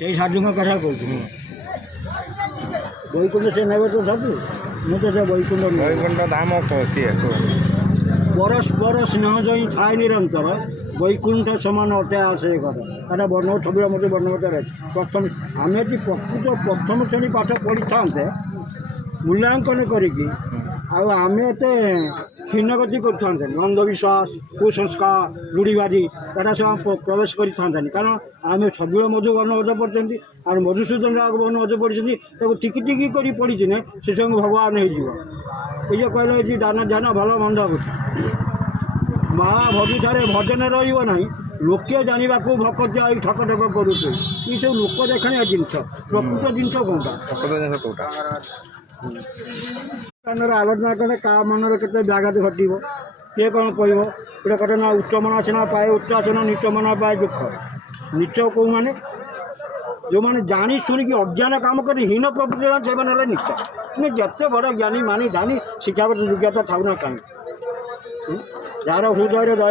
ସେଇ ସାଧୁଙ୍କ କଥା କହୁଥିଲି। ବୈକୁଣ୍ଠ ସେ ନେବେ ତ ସାଧୁ, ମୁଁ ତ ସେ ବୈକୁଣ୍ଠ ନୁହେଁ। ବୈକୁଣ୍ଠ ଧାମ କିଏ ପରସ୍ପର ସ୍ନେହ ଜଇଁ ଥାଏ ନିରନ୍ତର, ବୈକୁଣ୍ଠ ସମାନ ଅଟେ ଆସେ ଘର। କାରଣ ବର୍ଣ୍ଣ ଛବିଳ ମୋତେ ବର୍ଣ୍ଣବତାରେ ପ୍ରଥମ ଆମେ ଯଦି ପ୍ରକୃତ ପ୍ରଥମ ଶ୍ରେଣୀ ପାଠ ପଢ଼ିଥାନ୍ତେ ମୂଲ୍ୟାଙ୍କନ କରିକି, ଆଉ ଆମେ ଏତେ ହୀନଗତି କରିଥାନ୍ତେ ଅନ୍ଧବିଶ୍ୱାସ, କୁସଂସ୍କାର, ରୂଢ଼ିବାଦୀ ଏଟା ସବୁ ପ୍ରବେଶ କରିଥାନ୍ତାନି। କାରଣ ଆମେ ସବୁବେଳେ ମଧୁ ବର୍ଣ୍ଣବୋଧ ପଢ଼ିଛନ୍ତି, ଆଉ ମଧୁସୂଦନ ରାଓ ବର୍ଣ୍ଣବୋଧ ପଢ଼ିଛନ୍ତି। ତାକୁ ଟିକି ଟିକି କରି ପଢ଼ିଥିଲେ ସେ ସବୁ ଭଗବାନ ହେଇଯିବ। ଏଇ ଯେ କହିଲେ ଏଠି ଦାନ ଧ୍ୟାନ ଭଲ ମନ୍ଦ ହେଉଛି, ମହାଭବିଠାରେ ଭଜନ ରହିବ ନାହିଁ, ଲୋକେ ଜାଣିବାକୁ ଭକତ ଆଇ ଠକ ଠକ କରୁଛି। ଏସବୁ ଲୋକ ଦେଖାଣିଆ ଜିନିଷ, ପ୍ରକୃତ ଜିନିଷ କେଉଁଟା? କୋଉଟା କାନରେ ଆଲୋଚନା କଲେ କାହା ମନରେ କେତେ ବ୍ୟାଘାତ ଘଟିବ, କିଏ କ'ଣ କହିବ। ଗୋଟେ କଥା ନା ଉଚ୍ଚ ମନ ସିନା ପାଏ ଉଚ୍ଚାସନ, ନିଚ ମନ ପାଏ ଦୁଃଖ। ନିଚ କେଉଁମାନେ? ଯେଉଁମାନେ ଜାଣି ଶୁଣିକି ଅଜ୍ଞାନ କାମ କରି ହୀନ ପ୍ରବୃତ୍ତି ସେମାନେ ହେଲେ ନିଚ। କିନ୍ତୁ ଯେତେ ବଡ଼ ଜ୍ଞାନୀ ମାନି ଧାନି ଶିକ୍ଷାଗତ ଯୋଗ୍ୟତା ଥାଉ ନା କାହିଁକି, ଯାହାର ହୃଦୟରେ ଦୟା